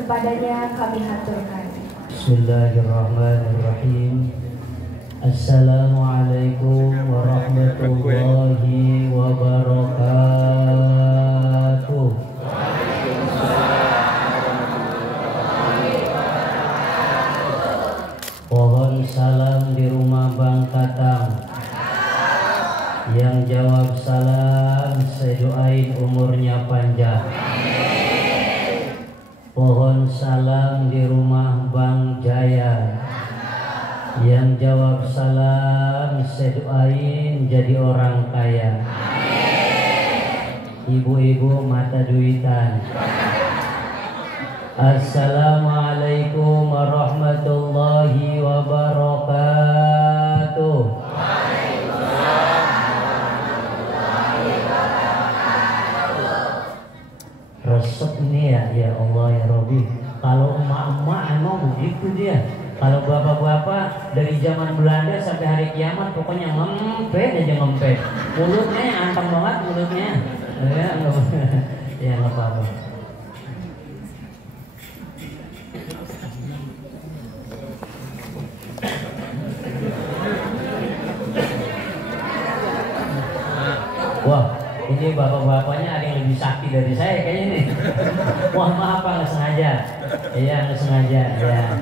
Kepadanya kami haturkan. Bismillahirrahmanirrahim. Assalamualaikum warahmatullahi wabarakatuh. Pohon salam di rumah Bang Tatang. Yang jawab salam saya doain umurnya panjang. Pohon salam di rumah Bang Jaya. Yang jawab salam saya doain jadi orang kaya. Ibu-ibu mata duitan. Assalamualaikum warahmatullahi wabarakatuh. Resep nih ya Allah ya Robi. Kalau emak-emak emang begitu dia. Kalau bapak-bapak dari zaman Belanda sampai hari kiamat pokoknya ngempet aja ngempet. Mulutnya anteng banget mulutnya. Ya nggak apa-apa. Wah, ini bapak-bapaknya ada yang lebih sakti dari saya kayaknya nih. Wah, maaf Pak, nggak sengaja. Iya, nggak sengaja. Ya.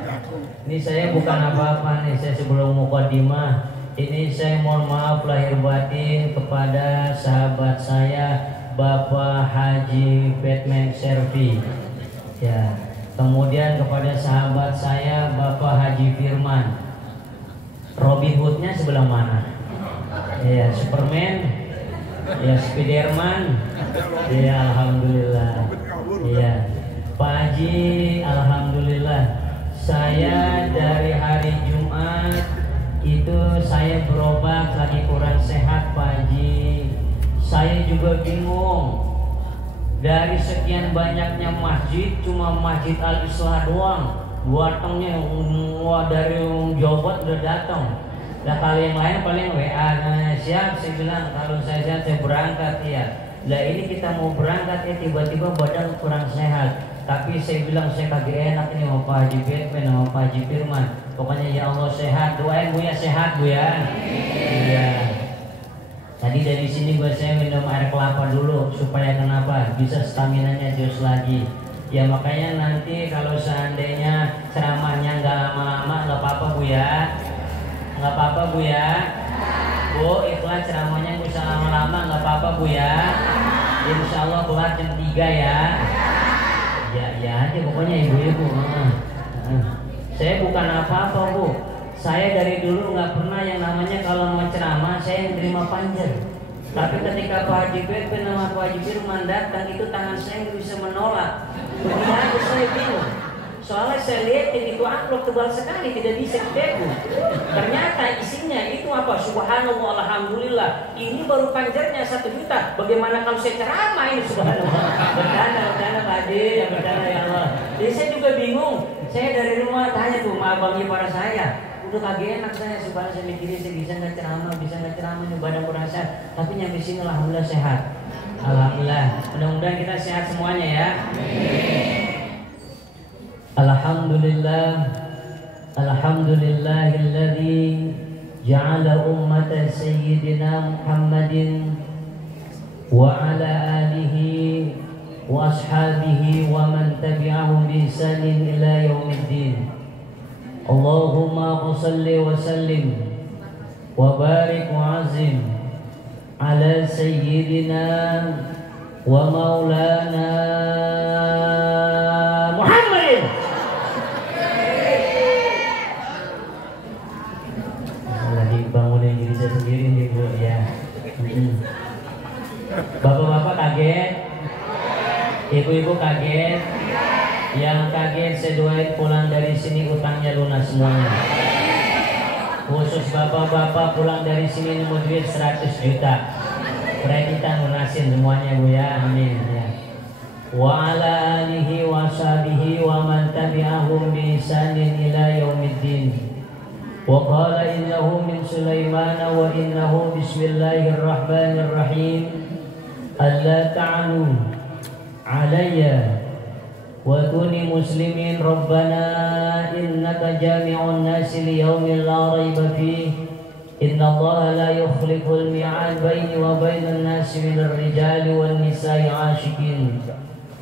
Ini saya bukan apa-apa nih. Saya sebelum mukadimah, ini saya mohon maaf lahir batin kepada sahabat saya, Bapak Haji Batman Servi. Ya. Kemudian kepada sahabat saya, Bapak Haji Firman. Robin Hoodnya sebelah mana? Ya, Superman. Ya, Spiderman. Ya, alhamdulillah. Ya, Pak Haji, alhamdulillah. Saya dari hari Jumat itu saya berobat lagi kurang sehat Pak Haji. Saya juga bingung. Dari sekian banyaknya masjid cuma Masjid Al-Islah doang. Datangnya dari Jawa Barat udah datang. Nah kalau yang lain paling WA, siap, saya bilang kalau saya sehat saya berangkat ya. Nah ini kita mau berangkat ya tiba-tiba badan kurang sehat. Tapi saya bilang saya kagak enak ini sama Pak Haji Batman sama Pak Haji Firman. Pokoknya ya Allah sehat, doain Bu ya sehat Bu ya. Iya. Tadi dari sini saya minum air kelapa dulu supaya kenapa bisa staminanya jos lagi. Ya makanya nanti kalau seandainya ceramahnya nggak lama-lama nggak apa-apa Bu ya. Nggak apa-apa Bu ya. Bu, ikhlas ceramahnya nggak usah lama-lama nggak apa-apa Bu ya. Insya Allah kelar jam 3 ya. Ya aja pokoknya ibu-ibu. Saya bukan apa-apa Bu. Saya dari dulu nggak pernah yang namanya kalau mau ceramah saya terima panjer. Tapi ketika Pak Haji Batman sama Pak Haji Firman datang itu tangan saya nggak bisa menolak. Begini aja saya bingung. Soalnya saya lihat itu amplop tebal sekali tidak bisa dibegu. Ternyata isinya itu apa? Subhanallah, alhamdulillah. Ini baru panjarnya 1 juta. Bagaimana kalau saya ceramah ini subhanallah? Bercanda Pak Haji, ya bercanda ya Allah. Jadi saya juga bingung. Saya dari rumah tanya tuh sama abang ipar saya. Udah kagak enak saya supaya saya mikirin saya bisa nggak ceramah ini badan kurang sehat. Tapi nyampe sini alhamdulillah sehat. Alhamdulillah. Mudah-mudahan kita sehat semuanya ya. Alhamdulillah. Alhamdulillahilladzi ja'ala ummata sayyidina Muhammadin wa ala alihi wa ashabihi wa man tabi'ahum bi ihsanin ila yaumiddin. Allahumma shalli wa sallim wa barik wa azim ala sayyidina wa maulana Muhammadin. Lagi bangunin diri saya sendiri nih Bu ya. Bapak-bapak kaget, ibu-ibu kaget. Yang kaget saya doain pulang dari sini utangnya lunas semuanya. Khusus bapak-bapak pulang dari sini nemu duit 100 juta. Kreditan lunasin semuanya Bu ya, amin ya. Wa ala alihi wa sahbihi wa man tabi'ahum bi ihsanin ila yaumiddin. Wa qala innahu min Sulaiman wa innahu bismillahirrahmanirrahim. Alla ta'alu alayya wa kuni muslimin rabbana innaka jami'un nasi liyaumin la raiba fihi inna allaha la yukhliful mi'ad baini wa bainan nasi minal rijali wan nisa'i ashikin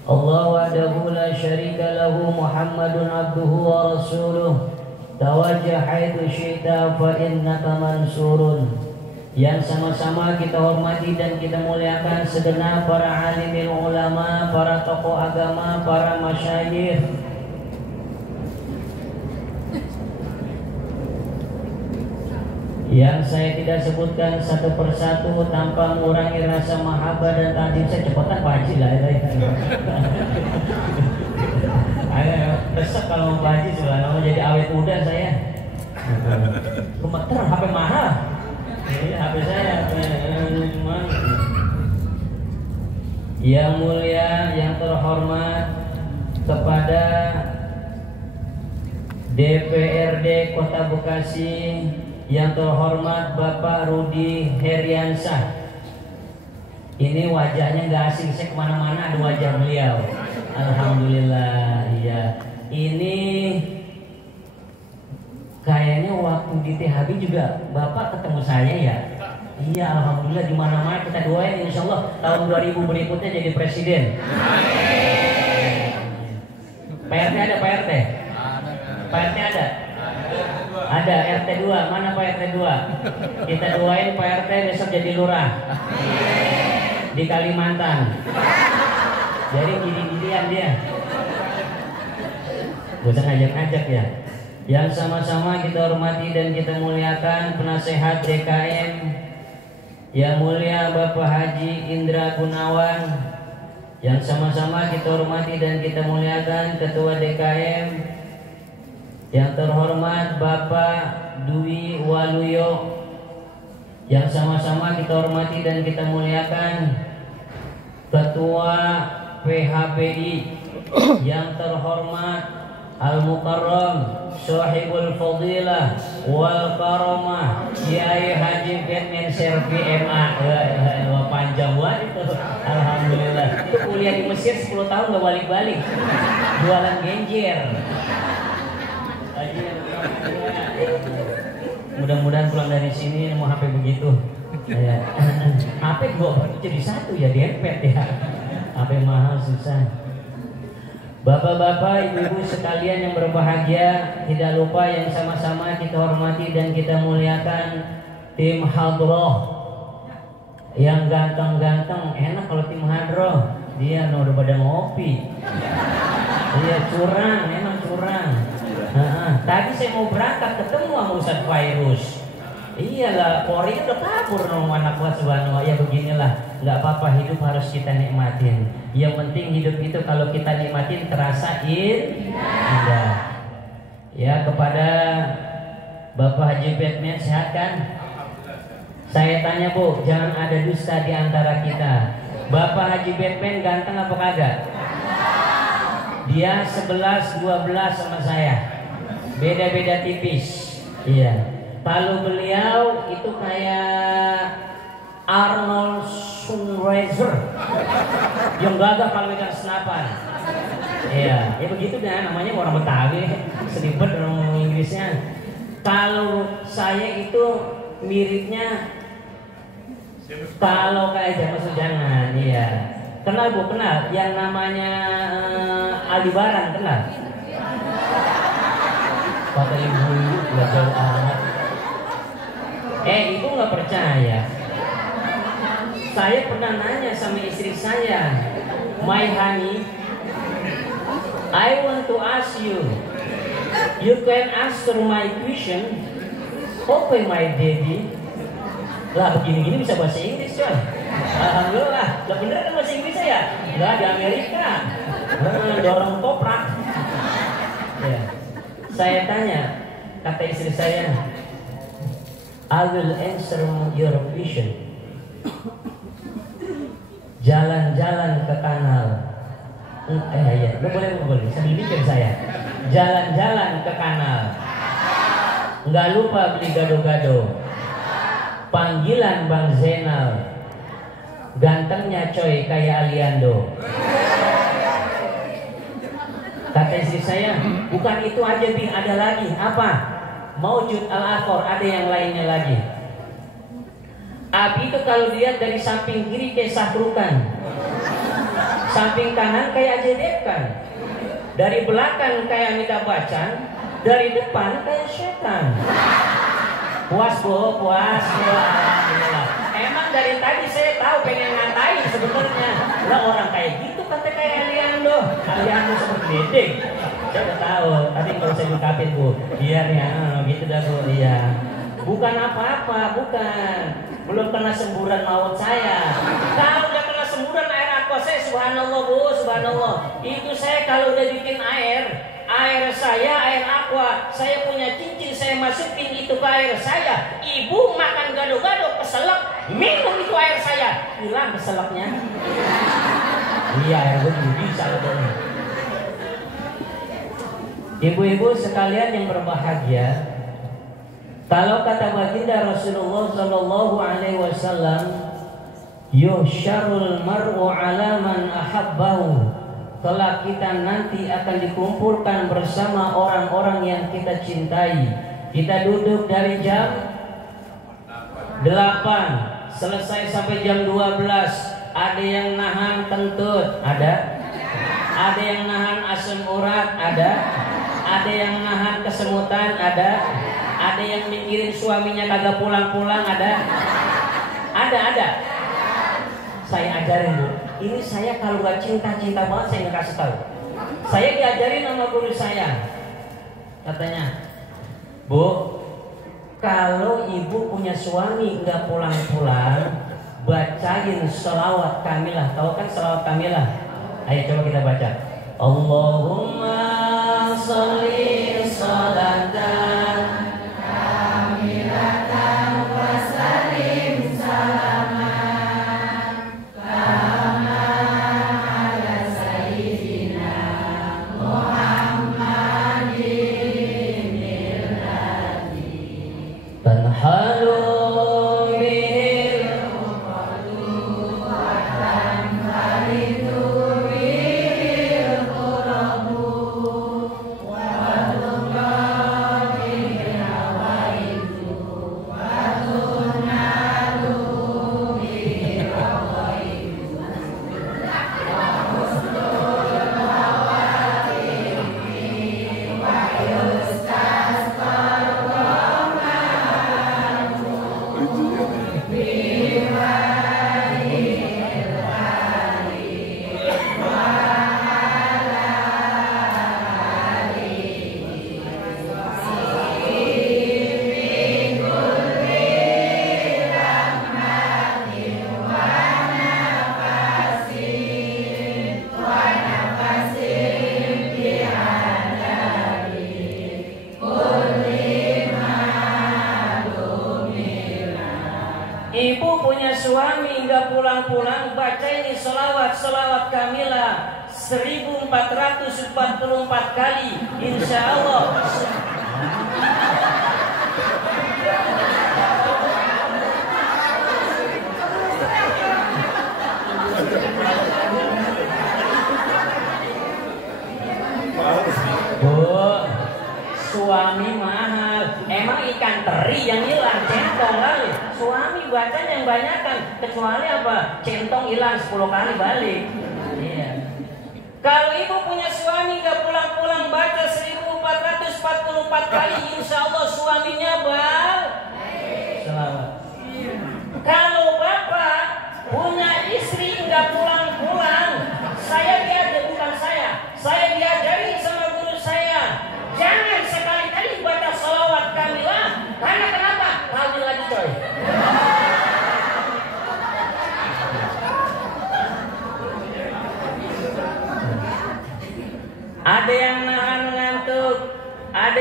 Allah wahdahu la syarika lahu Muhammadun abduhu wa rasuluh tawajjah haitsu syi'ta fa innaka mansurun. Yang sama-sama kita hormati dan kita muliakan segenap para alimil ulama, para tokoh agama, para masyayikh, yang saya tidak sebutkan satu persatu tanpa mengurangi rasa mahabbah dan takdim. Saya cepetan Pak Haji lah ya. Resep kalau Pak Haji sebenarnya jadi awet muda saya. Kemeter HP mahal. Ini HP saya. Yang mulia, yang terhormat kepada DPRD Kota Bekasi, yang terhormat Bapak Rudi Heriansah. Ini wajahnya nggak asing, saya kemana-mana ada wajah beliau. Alhamdulillah, iya. Ini kayaknya waktu di THB juga Bapak ketemu saya ya. Iya, alhamdulillah di mana-mana kita doain insya Allah tahun 2000 berikutnya jadi presiden. PRT ada PRT? PRT ada? Ada RT 2, mana Pak RT 2? Kita doain Pak RT besok jadi lurah di Kalimantan. Jadi gini-ginian dia. Gak usah ngajak-ngajak ya. Yang sama-sama kita hormati dan kita muliakan penasehat DKM yang mulia Bapak Haji Indra Gunawan. Yang sama-sama kita hormati dan kita muliakan Ketua DKM yang terhormat Bapak Dwi Waluyo. Yang sama-sama kita hormati dan kita muliakan Ketua PHBI yang terhormat Al-Mukarram Sohibul Fadilah Wal Karamah Kiai Haji Batman Servi MA. Panjang banget itu. Alhamdulillah. Itu kuliah di Mesir 10 tahun gak balik-balik, jualan genjer. Mudah-mudahan pulang dari sini mau HP begitu. HP gua jadi satu ya, dempet ya. HP mahal susah. Bapak-bapak, ibu-ibu sekalian yang berbahagia, tidak lupa yang sama-sama kita hormati dan kita muliakan tim hadroh yang ganteng-ganteng. Enak kalau tim hadroh, dia udah pada ngopi. Dia curang, emang curang. Tadi saya mau berangkat ketemu sama Ustaz Fairuz. Iyalah, Polri udah kabur dong anak buat subhanallah. Ya beginilah, nggak apa-apa, hidup harus kita nikmatin. Yang penting hidup itu kalau kita nikmatin terasa indah. Ya, kepada Bapak Haji Batman, sehat kan? Saya tanya Bu, jangan ada dusta di antara kita. Bapak Haji Batman ganteng apa kagak? Dia 11-12 sama saya. Beda-beda tipis. Iya. Kalau beliau itu kayak Arnold Schwarzenegger yang gagah kalau megang senapan. Iya, ya begitu dah, namanya orang Betawi, sedibet orang Inggrisnya. Kalau saya itu miripnya, kalau kayak James Jangan, iya. Kenal Bu, kenal? Yang namanya Aldebaran, kenal? Kata ibu, gak jauh amat. Ibu nggak percaya. Saya pernah nanya sama istri saya, my honey, I want to ask you. You can answer my question. Okay, my daddy. Lah begini-gini bisa bahasa Inggris coy. Alhamdulillah. Lah bener kan bahasa Inggris saya? Enggak, di Amerika. Dorong toprak. Ya. Saya tanya, kata istri saya, I will answer your question. Jalan-jalan ke kanal. Iya, lu boleh. Sambil mikir saya. Jalan-jalan ke kanal. Nggak lupa beli gado-gado. Panggilan Bang Zainal. Gantengnya coy kayak Aliando. Kata istri saya, bukan itu aja Bing, ada lagi. Apa? Maujud al-akhor, ada yang lainnya lagi. Abi itu kalau dilihat dari samping kiri kayak Sahrukan, samping kanan kayak Ajay Devgan, dari belakang kayak Amitabh Bachchan, dari depan kayak setan. Puas bu, puas. Emang dari tadi saya tahu pengen ngatain sebenarnya. Lah orang kayak gitu kata kayak Aliando seperti Dede. Saya udah tahu, tapi kalau saya ungkapin bu, biar ya gitu dah bu. Iya. Bukan apa-apa, bukan. Belum kena semburan maut saya. Kalau udah kena semburan air aqua saya, subhanallah bu, subhanallah. Itu saya kalau udah bikin air saya, air aqua, saya punya cincin, saya masukin itu ke air saya. Ibu makan gado-gado, keselak, minum itu air saya, hilang keselaknya. Iya, air gue juga bisa katanya. Ibu-ibu sekalian yang berbahagia, kalau kata baginda Rasulullah Shallallahu Alaihi Wasallam, yusyarul mar'u ala man ahabbahu, kelak kita nanti akan dikumpulkan bersama orang-orang yang kita cintai. Kita duduk dari jam 8 selesai sampai jam 12. Ada yang nahan kentut, ada yang nahan asam urat, ada yang nahan kesemutan, ada yang mikirin suaminya kagak pulang-pulang, ada. Saya ajarin bu, ini saya kalau gak cinta banget saya nggak kasih tahu. Saya diajarin sama guru saya, katanya, bu, kalau ibu punya suami nggak pulang-pulang, bacain sholawat kamilah. Tahu kan sholawat kamilah? Ayo coba kita baca. Allahumma sholli sholatan kamilatan wa sallim salaman kama ala sayyidina Muhammadin nirnati tanhalu bihil uqadu wa tanharidu bihil qurabu wa tuqa bihil awaidu wa tunadu bihil awaidu wa husnul hawatimi wa yustasqal Ibu punya suami nggak pulang-pulang, baca ini selawat kamilah 1444 kali, insya Allah. Bu, suami mahal. Emang ikan teri yang hilang, centong kali. Suami bacanya yang banyakan, kecuali apa? Centong hilang 10 kali balik. Iya. Kalau ibu punya suami gak pulang-pulang, baca 1444 kali, insya Allah suaminya selamat.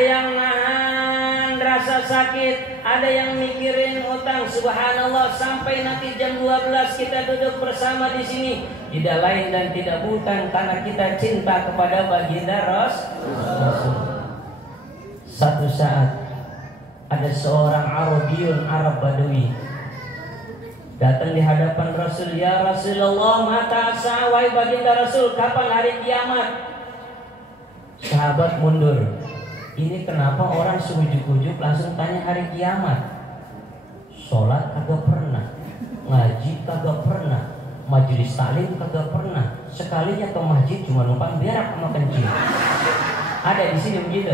yang nahan rasa sakit, ada yang mikirin utang. Subhanallah, sampai nanti jam 12 kita duduk bersama di sini. Tidak lain dan tidak bukan karena kita cinta kepada baginda Rasul. Satu saat ada seorang Arabiyun, Arab Badui, datang di hadapan Rasul. Ya Rasulullah, mata asa, wahai baginda Rasul, kapan hari kiamat? Sahabat mundur. Ini kenapa orang seujug-ujug langsung tanya hari kiamat? Sholat kagak pernah, ngaji kagak pernah, majelis taklim kagak pernah. Sekalinya ke masjid cuma numpang berak sama kencing. Ada di sini begitu.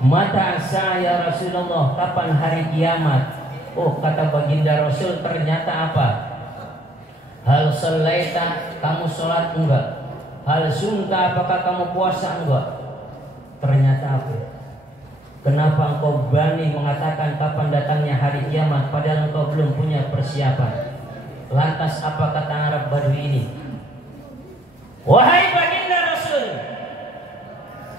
Mata asa ya Rasulullah, kapan hari kiamat? Oh, kata baginda Rasul, ternyata apa? Hal salaita, kamu sholat enggak? Hal sumta, apakah kamu puasa enggak? Ternyata apa? Kenapa engkau berani mengatakan kapan datangnya hari kiamat padahal engkau belum punya persiapan? Lantas apa kata Arab Badui ini? Wahai baginda Rasul,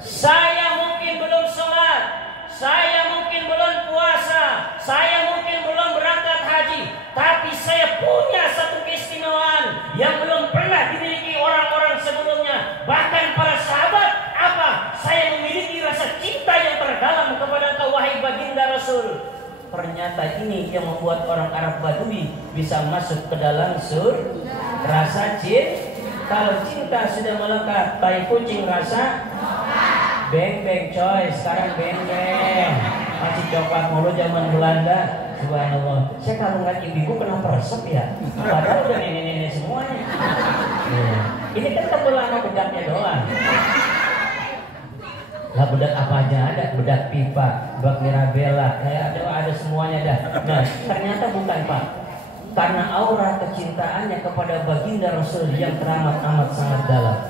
saya mungkin belum sholat, saya mungkin belum puasa, saya mungkin belum berangkat haji, tapi saya punya satu keistimewaan yang belum pernah dimiliki orang-orang sebelumnya. Bahkan para sahabat, apa? Saya memiliki rasa cinta yang terdalam kepada engkau, wahai baginda Rasul. Ternyata ini yang membuat orang Arab Badui bisa masuk ke dalam surga. Rasa cinta. Kalau cinta sudah melekat, tai kucing rasa beng-beng coy, sekarang beng-beng. Masih coklat mulu zaman Belanda. Subhanallah. Saya kalau ngeliat ibu kenapa resep ya? Padahal udah nenek-nenek semuanya. Ini kan kebetulan bedaknya doang. Lah bedak apa aja ada, bedak pipa, bedak mirabella, ada semuanya dah. Nah, ternyata bukan Pak. Karena aura kecintaannya kepada baginda Rasul yang teramat amat sangat dalam.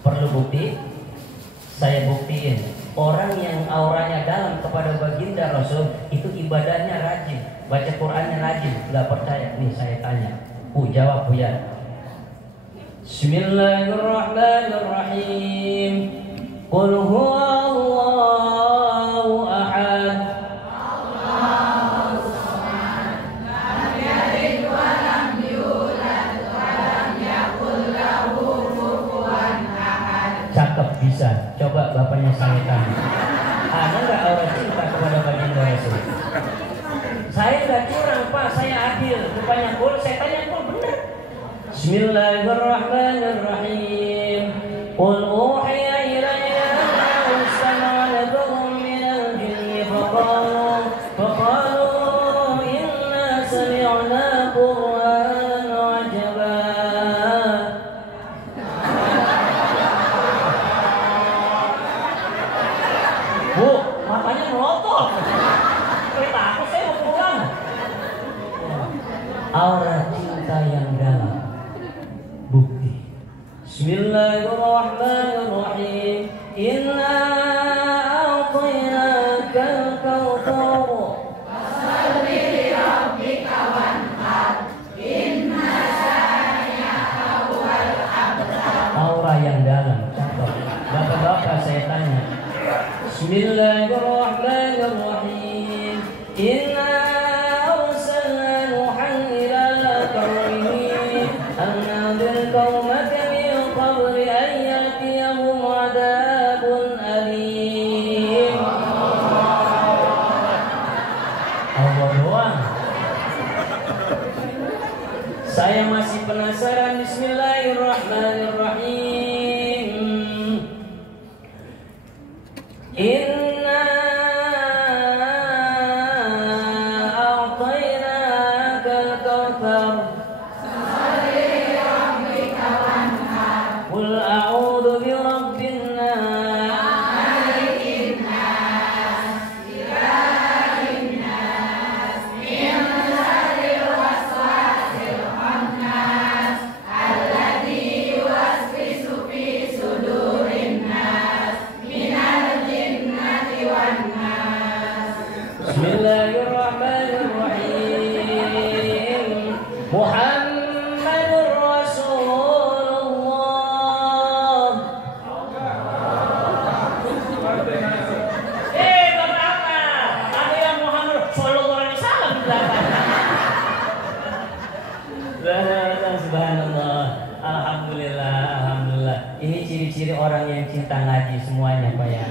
Perlu bukti? Saya buktiin. Orang yang auranya dalam kepada baginda Rasul itu ibadahnya rajin, baca Qur'annya rajin. Gak percaya? Nih saya tanya. Jawab ya. Bismillahirrahmanirrahim. Qul huwallahu ahad. Cakep, bisa. Coba bapaknya saya tanya. Ada nggak aura cinta kepada baginda Rasul? Saya nggak curang Pak, saya adil. Rupanya Qul, saya tanya Qul benar. Bismillahirrahmanirrahim. Qul uhiya ilayya annahu istama'a nafarun minal jinni faqalu inna sami'na Qur'anan 'ajaba. Bu, matanya melotot. Kereta aku, saya mau pulang. Aura cinta yang dalam. Bukti. Bismillahirrahmanirrahim. Inna a'tainaka al-kautsar. Fasholli li rabbika wanhar. Inna shani'aka huwal abtar. Aura yang dalam, cakep. Bapak-bapak saya tanya. Bismillahirrahmanirrahim. Inna arsalna Nuhan ila qaumihi an anzir qaumaka min qabli an ya'tiyahum 'adzabun alim. Allah doang. Saya masih penasaran. Bismillahirrahmanirrahim. Inna a'tainaka al-kautsar. Fasholli li rabbika wanhar. Qul a'udzu bi rabbin nas. Malikin nas. Ilahin nas. Min syarril waswasil khannas. Alladzi yuwaswisu fi sudurin nas. Minal jinnati kita ngaji semuanya Pak ya.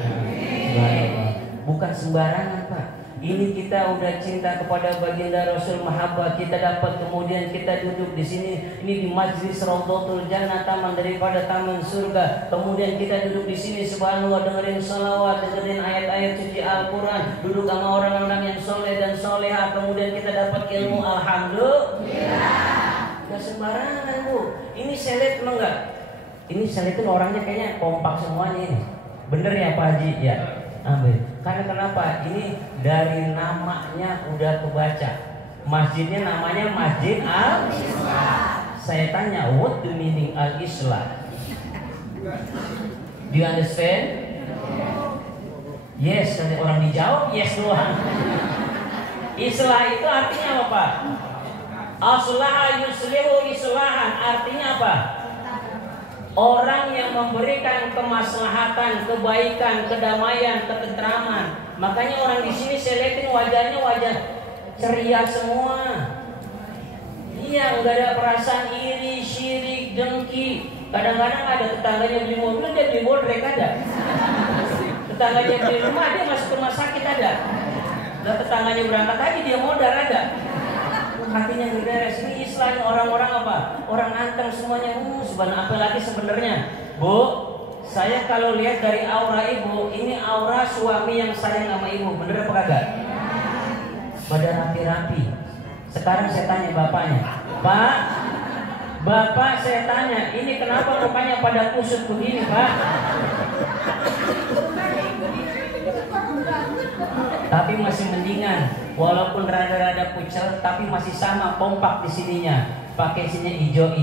Bukan sembarangan Pak. Ini kita udah cinta kepada baginda Rasul, mahabbah kita dapat, kemudian kita duduk di sini, ini di majlis Raudhatul Jannah, taman daripada taman surga. Kemudian kita duduk di sini, subhanallah, dengerin salawat, dengerin ayat-ayat suci Al-Quran, duduk sama orang-orang yang soleh dan soleha. Kemudian kita dapat ilmu, alhamdulillah. Gak sembarangan Bu. Ini saya lihat emang gak? Ini saya lihat orangnya kayaknya kompak semuanya ini. Bener ya Pak Haji? Ya. Amin. Karena kenapa? Ini dari namanya udah kebaca. Masjidnya namanya Masjid Al-Islah. Saya tanya, what the meaning Al-Islah? Do you understand? Yes, nanti orang dijawab yes doang. Islah itu artinya apa Pak? Aslaha yuslihu islahan, artinya apa? Orang yang memberikan kemaslahatan, kebaikan, kedamaian, ketentraman. Makanya orang di sini saya lihatin wajahnya wajah ceria semua. Iya, nggak ada perasaan iri, syirik, dengki. Kadang-kadang ada tetangganya beli mobil, dia beli bodrek ada. Tetangganya beli rumah, dia masuk ke rumah sakit ada. Dan tetangganya berangkat haji, dia modal ada. Hatinya beres. Ini Islam, orang-orang apa? Orang anteng semuanya. Sebenarnya apa lagi sebenarnya? Bu, saya kalau lihat dari aura ibu, ini aura suami yang sayang sama ibu. Bener apa kagak? Pada rapi-rapi. Sekarang saya tanya bapaknya, Pak, Bapak saya tanya, ini kenapa mukanya pada kusut begini Pak? Tapi masih mendingan, walaupun rada-rada pucel, tapi masih sama kompak di sininya. Pakai sini hijau,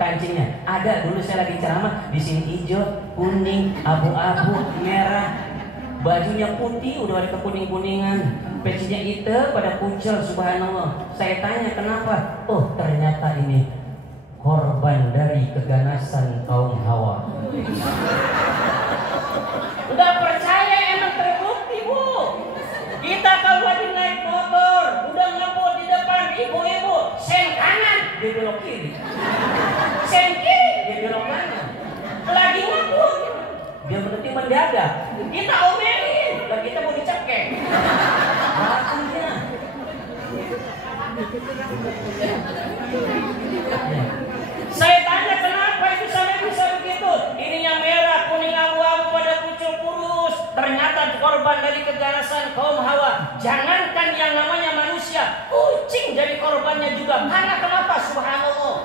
kancingnya. Ada dulu saya lagi ceramah di sini hijau, kuning, abu-abu, merah. Bajunya putih, udah ada kekuning-kuningan. Pecinya hitam, pada pucel, subhanallah. Saya tanya kenapa? Oh ternyata ini korban dari keganasan kaum Hawa. Udah percaya emang terbukti Bu. Kita kalau lagi naik motor, udah ngebut di depan ibu-ibu, sen kanan, dia belok kiri. Sen kiri, dia belok kanan. Lagi ngebut, dia berhenti mendadak. Kita omelin, dan kita mau dicekek. Makanya. Saya tanya kenapa itu sampai bisa begitu? Ini yang merah, kuning, abu-abu pada pucul kurus. Ternyata korban dari keganasan kaum Hawa. Jangankan yang namanya manusia, kucing jadi korbannya juga. Karena kenapa? Subhanallah.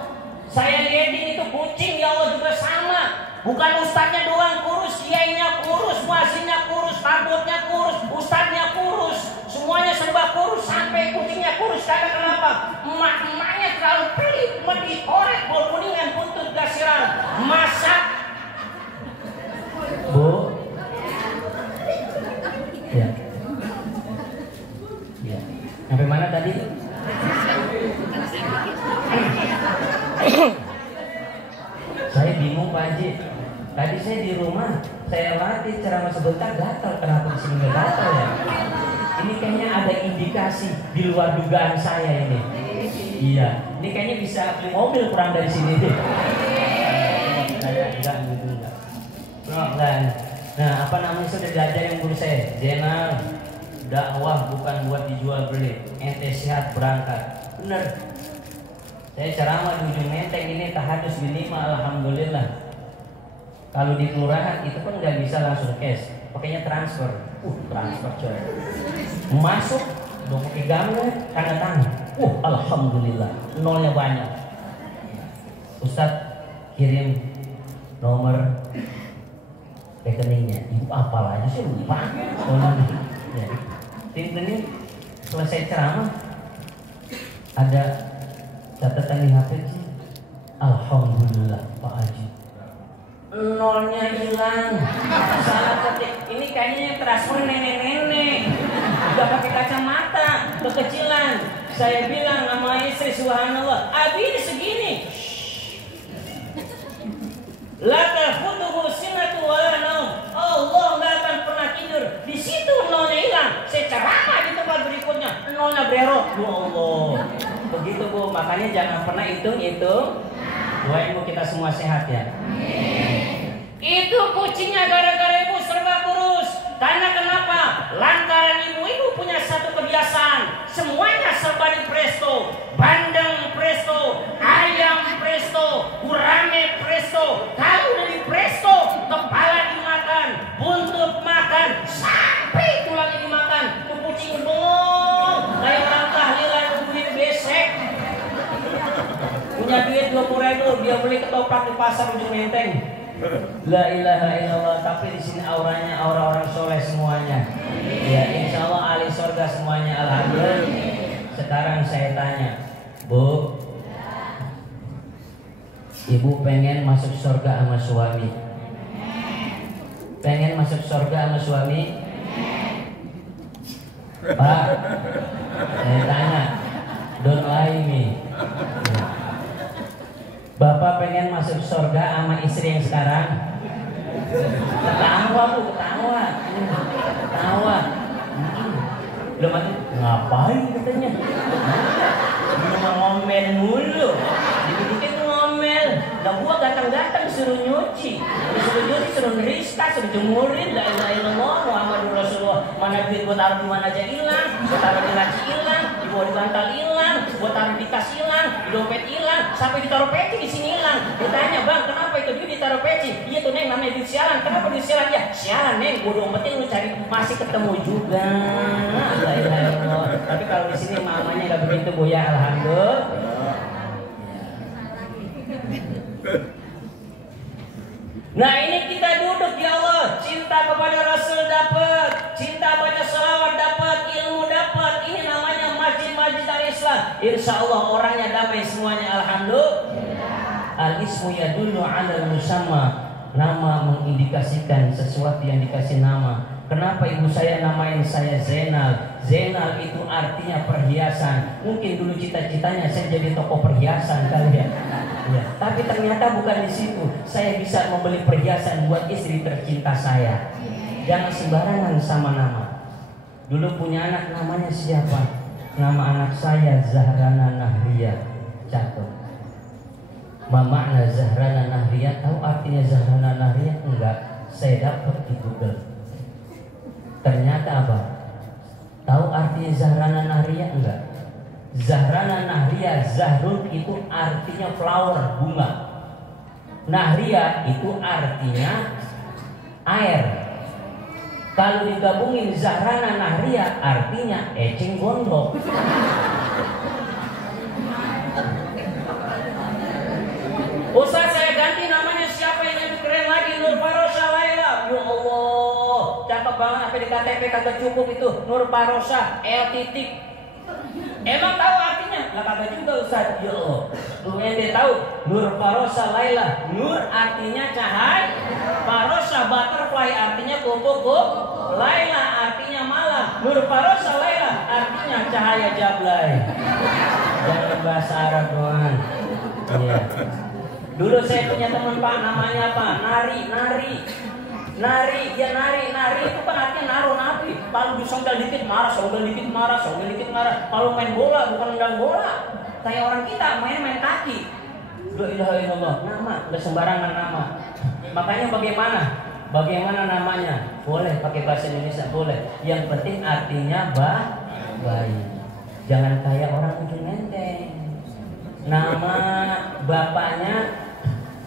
Saya lihatin itu kucing ya Allah juga sama. Bukan ustadznya doang kurus, kiainya kurus, muazinnya kurus, tabutnya kurus, ustadznya kurus. Semuanya serba kurus sampai kucingnya kurus. Karena kenapa? Emak-emaknya terlalu pelit, dikorek bol kuningan buntut gasiran. Masak. Bu. Ya. Ya. Sampai mana tadi? Saya bingung Pak Haji. Tadi saya di rumah, saya latih ceramah sebentar gatal. Kenapa di sini gatal ya? Ini kayaknya ada indikasi di luar dugaan saya ini. Iya, ini kayaknya bisa beli mobil kurang dari sini deh. Enggak gitu enggak. Nah, apa namanya sudah belajar yang guru saya, Jenal, dakwah bukan buat dijual beli. Ente sehat berangkat. Bener. Saya ceramah di ujung Menteng ini tahadus binima, alhamdulillah. Kalau di kelurahan itu pun nggak bisa langsung cash, pakainya transfer. Transfer coy. Masuk, udah pakai gambar, tanda tangan. Alhamdulillah, nolnya banyak. Ustadz kirim nomor rekeningnya. Ibu apal aja sih lupa. Ya. Tim ini selesai ceramah ada catatan di HP sih. Alhamdulillah Pak Haji. Nolnya hilang. Salah ketik. Ini kayaknya yang transfer nenek-nenek. Udah pakai kacamata, kekecilan. Saya bilang sama istri, subhanallah, abi ini segini. La tafutuhu sinatu wala naum. Allah nggak akan pernah tidur. Di situ nolnya hilang. Saya ceramah di tempat berikutnya, nolnya bererot. Ya Allah. Begitu Bu, makanya jangan pernah hitung. Doain Bu kita semua sehat ya. Itu kucingnya gara-gara ibu serba kurus. Karena kenapa? Lantaran ibu-ibu punya satu kebiasaan, semuanya serba di presto. Bandeng presto, ayam presto, gurame presto, tahu dari presto, kepala dimakan, buntut makan, sampai tulangnya dimakan. Tuh kucing bengong kayak orang tahlilan duit besek. Punya duit 20.000, dia beli ketoprak di pasar ujung Menteng. La ilaha illallah. Tapi di sini auranya aura orang soleh semuanya. Ya, insya Allah ahli surga semuanya. Alhamdulillah. Sekarang saya tanya, Bu, ibu pengen masuk surga sama suami? Pengen masuk surga sama suami? Pak, saya tanya, don't lie me. Bapak pengen masuk surga sama istri yang sekarang? Ketawa Bu, ketawa. Belum mati, ngapain katanya? Cuma ngomel mulu. Dikit-dikit ngomel. Lah gua ganteng-ganteng suruh nyuci. Suruh ngerista, suruh jemurin. La ilaha illallah Muhammadur Rasulullah. Mana duit gua taruh di mana aja hilang. Gua taruh di laci hilang, di bawah di bantal hilang, gua taruh di tas hilang, di dompet hilang, sampai ditaruh peci di sini hilang. Ditanya, "Bang, kenapa itu duit ditaruh peci?" "Iya tuh Neng, namanya duit sialan." "Kenapa duit sialan?" "Ya, sialan Neng, gua dompetnya lu cari masih ketemu juga." La ilaha illallah. Tapi kalau di sini mamanya enggak begitu Bu ya, alhamdulillah. Nah ini kita duduk ya Allah, cinta kepada Rasul dapat, cinta pada salawat dapat, ilmu dapat. Ini namanya masjid-masjid al-Islam. Insya Allah orangnya damai semuanya, alhamdulillah. Al-ismu yadullu ala musamma. Nama mengindikasikan sesuatu yang dikasih nama. Kenapa ibu saya namain saya Zainal? Zainal itu artinya perhiasan. Mungkin dulu cita-citanya saya jadi toko perhiasan kali ya. Ya, tapi ternyata bukan di situ. Saya bisa membeli perhiasan buat istri tercinta saya. Jangan sembarangan sama nama. Dulu punya anak namanya siapa? Nama anak saya Zahrana Nahriya. Catat. Ma makna Zahrana Nahriya? Tahu artinya Zahrana Nahriya? Enggak. Saya dapat di Google. Ternyata apa? Tahu artinya Zahrana Nahriya? Enggak. Zahrana Nahriya, Zahrun itu artinya flower, bunga. Nahriya itu artinya air. Kalau digabungin Zahrana Nahriya artinya ecing gondok. Ustaz, saya ganti namanya siapa yang lebih keren lagi? Nur Farosa Laila. Ya Allah, cakep banget. Apa di KTP kagak cukup itu? Nur Farosa L titik. Emang tahu artinya? Lah kagak juga Ustaz. Ya Allah. Lu ente tahu Nur Farosa Laila. Nur artinya cahaya, Farosa butterfly artinya kupu-kupu, Laila artinya malam. Nur Farosa Laila artinya cahaya jablay. Jangan bahasa Arab doang. Iya. Dulu saya punya teman Pak, namanya apa? Nari itu kan artinya naruh napi. Kalau disongkel dikit marah, songkel dikit marah. Kalau main bola bukan nendang bola. Kayak orang kita main kaki. La ilaha illallah. Nama, udah sembarangan nama. Makanya bagaimana namanya? Boleh pakai bahasa Indonesia, boleh. Yang penting artinya baik. Jangan kayak orang ujung Menteng. Nama bapaknya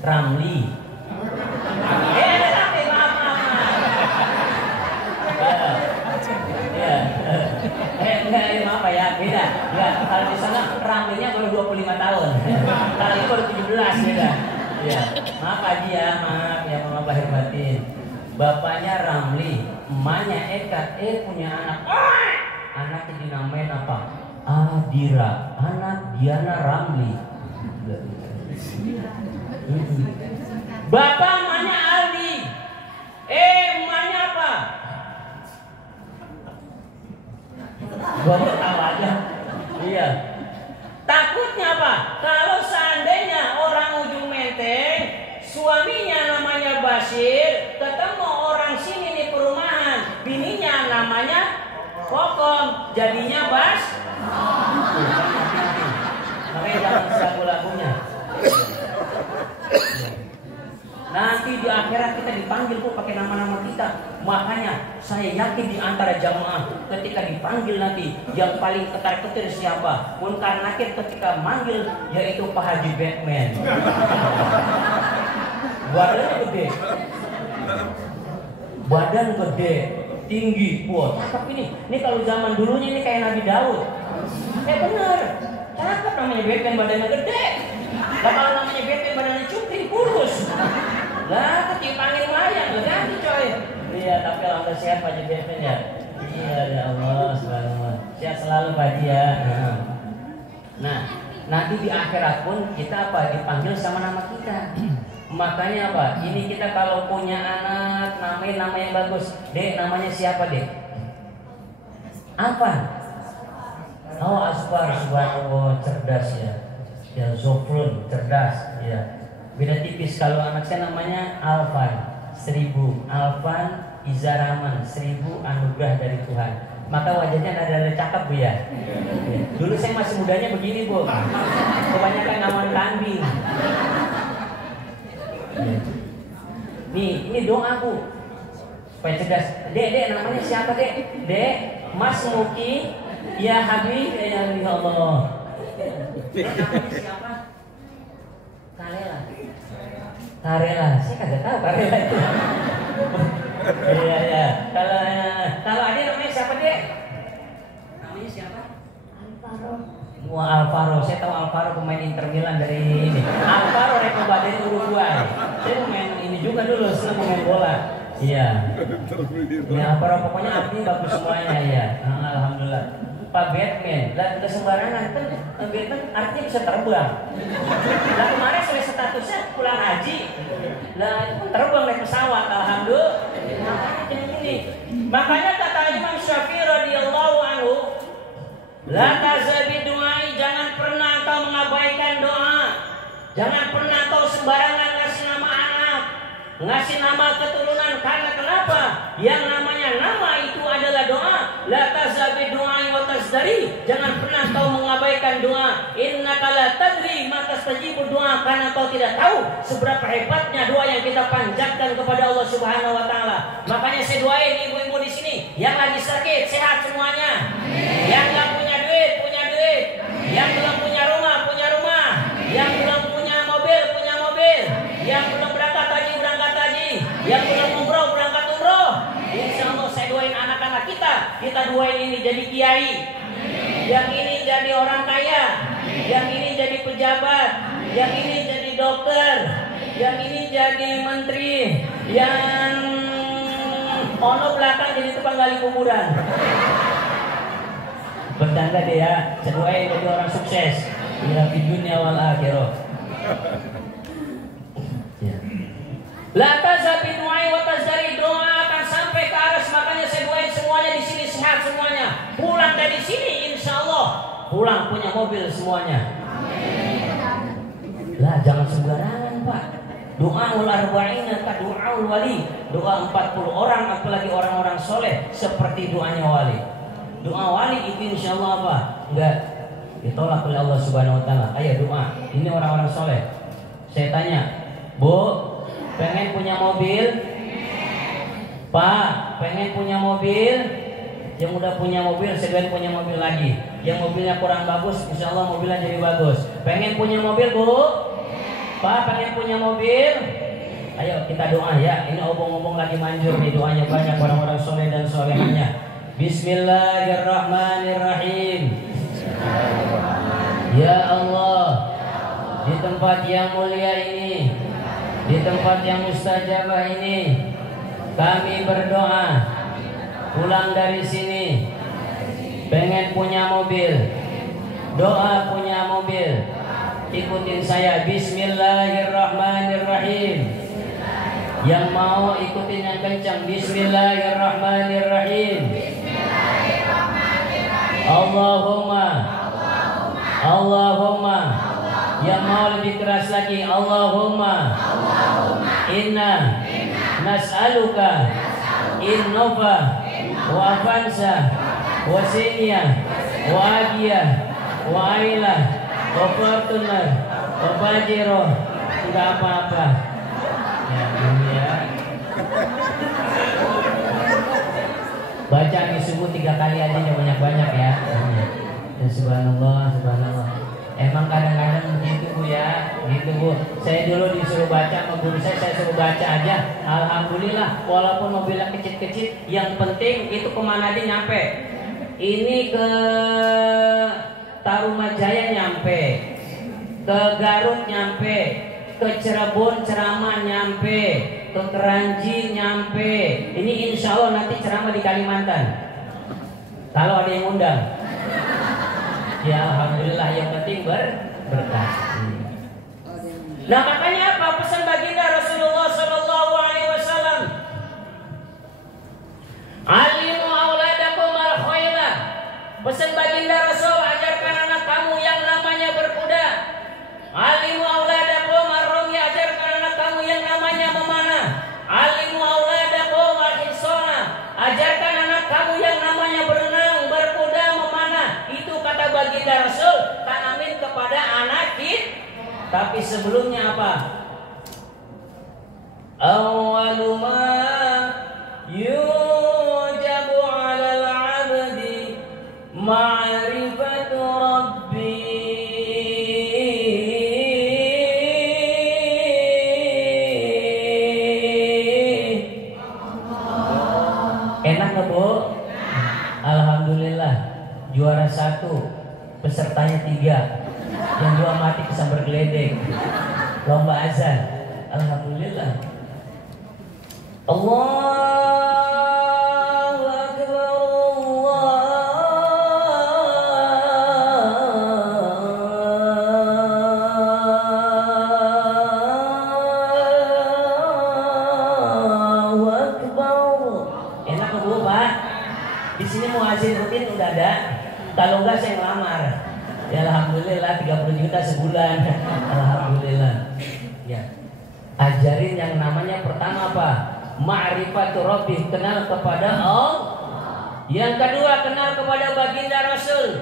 Ramli. Maaf ya, beda. Ya, kalau di sana Ramlinya baru 25 tahun. Kalau itu baru 17 beda. Ya, maaf Haji ya, maaf lahir batin. Bapaknya Ramli, emaknya Eka, punya anak. Anaknya dinamain apa? Adira, anak Diana Ramli. Bapak emaknya Aldi. Emaknya apa? Gua tahu aja. Iya. Takutnya apa? Kalau seandainya orang ujung Menteng, suaminya namanya Basir, ketemu orang sini di perumahan, bininya namanya Kokom, jadinya Bas. Makanya jangan lagu-lagunya. Nanti nanti di akhirat kita dipanggil kok pakai nama-nama kita. Makanya saya yakin di antara jamaah ketika dipanggil nanti yang paling ketar-ketir siapa? Munkar Nakir ketika manggil yaitu Pak Haji Batman. Badannya gede, badan gede, tinggi, kuat. Cakep ini kalau zaman dulunya ini kayak Nabi Daud. Bener, cakep namanya Batman, badannya gede. Lah kalau namanya Batman badannya cuping, kurus. Lah ketiup angin layang, lah ganti coy. Iya, tapi alhamdulillah sehat Pak Haji Batman ya. Iya ya Allah, sehat selalu Pak Haji ya. Nah, nanti di akhirat pun kita apa? Dipanggil sama nama kita. Makanya apa? Ini kita kalau punya anak namanya nama yang bagus. Dek, namanya siapa, Dek? Apa? Oh, Asfar, subhanallah, cerdas ya. Ya, Zofrun, cerdas ya. Beda tipis kalau anak saya namanya Alvan, 1000. Alvan Izaraman, 1000 anugerah dari Tuhan. Maka wajahnya ada cakep Bu ya. Dulu saya masih mudanya begini Bu. Kebanyakan nama kambing. Nih, ini doa Bu supaya cerdas. Dek, namanya siapa Dek? Dek, Mas Muki, ya Habib, ya Allah. Namanya siapa? Karela. Saya kagak tahu Karela itu. Iya. Kalau adik namanya siapa Dek? Namanya siapa? Alvaro. Wah, Alvaro, saya tahu Alvaro pemain Inter Milan dari ini. Alvaro Recoba dari Uruguay. Saya pemain ini juga dulu, senang pemain bola. Iya. Ya, Alvaro pokoknya artinya bagus semuanya ya. Alhamdulillah. Pak Batman, lah udah sembarangan kan Batman artinya bisa terbang. Lah kemarin saya statusnya pulang haji. Lah itu terbang naik pesawat, alhamdulillah. Makanya ini. Makanya kata Imam Syafi'i radhiyallahu anhu, la tazabi du'ai, jangan pernah kau mengabaikan doa. Jangan pernah kau sembarangan ngasih nama anak, ngasih nama keturunan. Karena kenapa? Yang namanya nama itu adalah doa. La tazabi du'ai wa tasdari, jangan pernah kau mengabaikan doa. Innaka la tadri ma tastajibu doa, karena kau tidak tahu seberapa hebatnya doa yang kita panjatkan kepada Allah Subhanahu wa taala. Makanya saya doain ibu-ibu di sini yang lagi sakit sehat semuanya. Yang enggak punya duit, punya duit. Yang belum punya rumah, punya rumah. Yang belum punya mobil, punya mobil. Yang belum berangkat haji, berangkat haji. Yang belum umroh, berangkat umroh. Insya Allah saya doain anak-anak kita doain ini jadi kiai. Yang ini jadi orang kaya. Yang ini jadi pejabat. Yang ini jadi dokter. Yang ini jadi menteri. Yang ono belakang jadi tukang gali kuburan. Bertanda deh ya, saya doain jadi orang sukses. Ya, di dunia wal akhirah. Ya. La tazabi du'ai wa tazdari, doa akan sampai ke aras. Makanya saya doain semuanya di sini sehat semuanya. Pulang dari sini insya Allah pulang punya mobil semuanya. Lah jangan sembarangan Pak. Doaul arba'ina ka doaul wali. Doa 40 orang apalagi orang-orang soleh seperti doanya wali. Doa wali itu insya Allah apa? Enggak ditolak oleh Allah Subhanahu wa taala. Ayo doa. Ini orang-orang soleh. Saya tanya, Bu, pengen punya mobil? Pak, pengen punya mobil? Yang udah punya mobil, segera punya mobil lagi. Yang mobilnya kurang bagus, insya Allah mobilnya jadi bagus. Pengen punya mobil Bu? Pak, pengen punya mobil? Ayo kita doa ya. Ini obong-obong lagi manjur nih, doanya banyak orang-orang soleh dan solehnya. Bismillahirrahmanirrahim. Ya Allah, di tempat yang mulia ini, di tempat yang mustajabah ini, kami berdoa pulang dari sini pengen punya mobil. Doa punya mobil. Ikutin saya. Bismillahirrahmanirrahim. Yang mau ikutin yang kencang. Bismillahirrahmanirrahim. Allahumma. Yang mau lebih keras lagi. Allahumma inna nas'aluka innova wa afansa wa sinya wa agiyah wa ailah wa fortuner wa bajiro. Tidak apa-apa ya. 3 kali aja jangan banyak-banyak ya. Ya subhanallah, subhanallah. Emang kadang-kadang begitu Bu ya, gitu Bu. Saya dulu disuruh baca sama guru saya suruh baca aja. Alhamdulillah, walaupun mobilnya kecil-kecil, yang penting itu kemana aja nyampe. Ini ke Tarumajaya nyampe, ke Garut nyampe, ke Cirebon ceramah nyampe, ke Keranji nyampe. Ini insya Allah nanti ceramah di Kalimantan. Kalau ada yang undang. Ya alhamdulillah, yang penting berkah. Nah makanya apa pesan baginda Rasulullah Sallallahu Alaihi Wasallam? Alimu auladakum al khayla. Pesan baginda Rasul, ajarkan anak kamu yang namanya berkuda. Alimu auladakum ar-rumi, ajarkan anak kamu yang namanya memanah. Alimu auladakum al-hisana, ajarkan anak kamu yang namanya berenang, berkuda, memanah. Itu kata baginda Rasul, tanamin kepada anak kita. Tapi sebelumnya apa? Awwalu ma yujabu 'alal 'abdi ma'rifatu rabbi. Enak nggak Bu? Alhamdulillah, juara 1, pesertanya 3, yang 2 mati kesambar geledek. Lomba azan. Alhamdulillah. Allahu Akbar, Allahu Akbar. Enak nggak Bu Pak? Di sini muazin rutin udah ada. Kalau enggak saya ngelamar. Ya alhamdulillah 30 juta sebulan. Alhamdulillah. Ya. Ajarin yang namanya pertama apa? Ma'rifatu Rabbih, kenal kepada Allah. Yang kedua kenal kepada baginda Rasul.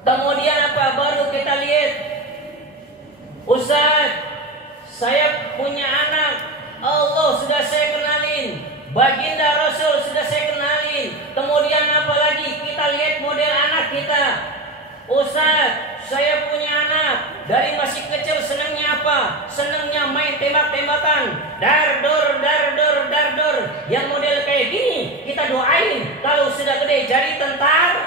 Kemudian apa? Baru kita lihat. Ustaz, saya punya anak. Allah sudah saya kenalin. Baginda Rasul sudah saya kenalin. Kemudian apa lagi? Kita lihat model anak kita. Ustaz, saya punya anak. Dari masih kecil senangnya apa? Senangnya main tembak-tembakan. Dar-dor, dar-dor, dar-dor. Yang model kayak gini kita doain kalau sudah gede jadi tentara.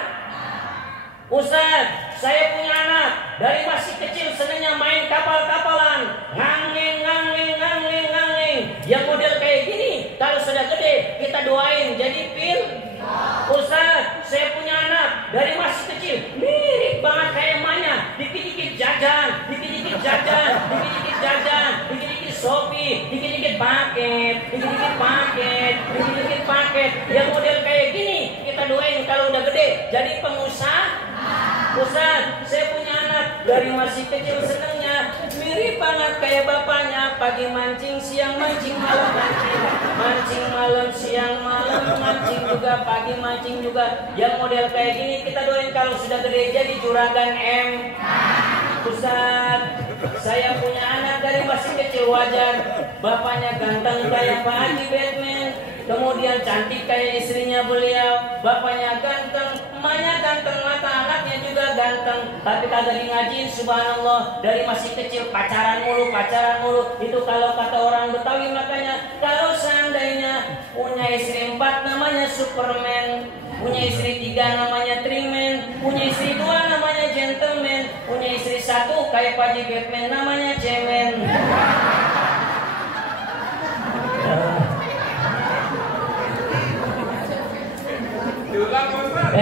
Ustaz, saya punya anak. Dari masih kecil senangnya main kapal-kapalan. Ngangeng, ngangeng, ngangeng, ngangeng. Yang model kayak gini kalau sudah gede kita doain jadi pil. Ustaz, saya punya anak. Dari masih kecil mirip banget kayak emaknya. Dikit-dikit jajan, dikit-dikit jajan, dikit-dikit jajan, dikit-dikit Shopee, dikit-dikit paket, dikit-dikit paket, dikit-dikit paket. Yang model kayak gini kita doain kalau udah gede jadi pengusaha. Ustaz, saya punya anak. Dari masih kecil senangnya mirip banget kayak bapaknya. Pagi mancing, siang mancing, malam mancing. Mancing malam, siang malam mancing juga, pagi mancing juga. Yang model kayak gini kita doain kalau sudah gede jadi juragan M. Ustaz, saya punya anak. Dari masih kecil wajar bapaknya ganteng kayak Pak Haji Batman. Kemudian cantik kayak istrinya beliau. Bapaknya ganteng, emaknya ganteng, mata anaknya juga ganteng. Tapi kagak di ngaji, subhanallah. Dari masih kecil pacaran mulu, pacaran mulu. Itu kalau kata orang Betawi. Makanya kalau seandainya punya istri 4 namanya Superman, punya istri 3 namanya Triman, punya istri 2 namanya Gentleman, punya istri 1 kayak Pak Haji Batman namanya Cemen.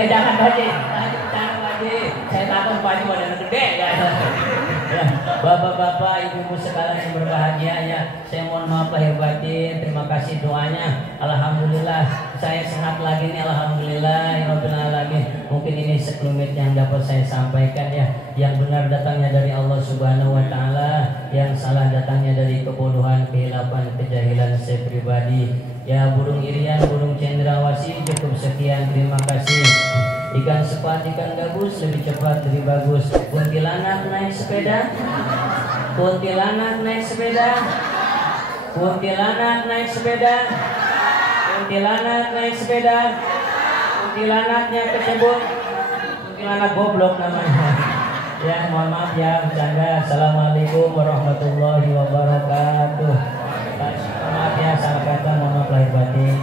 Jangan Pak Haji, jangan Pak Haji. Saya takut Pak Haji badan gede ya. Bapak-bapak, ibu-ibu sekalian yang berbahagia ya, saya mohon maaf lahir batin. Terima kasih doanya. Alhamdulillah saya sehat lagi nih, alhamdulillah rabbil alamin. Mungkin ini sekelumit yang dapat saya sampaikan ya. Yang benar datangnya dari Allah Subhanahu wa taala, yang salah datangnya dari kebodohan, kehilapan, kejahilan saya pribadi. Ya burung irian, burung cendrawasih, cukup sekian, terima kasih. Ikan sepat, ikan gabus, lebih cepat, lebih bagus. Kuntilanak naik sepeda, kuntilanak naik sepeda, kuntilanak naik sepeda, kuntilanak naik sepeda, kuntilanaknya kecebur, kuntilanak goblok namanya. Ya mohon maaf ya bercanda. Assalamualaikum warahmatullahi wabarakatuh. Maaf ya salah kata, mohon maaf lahir batin.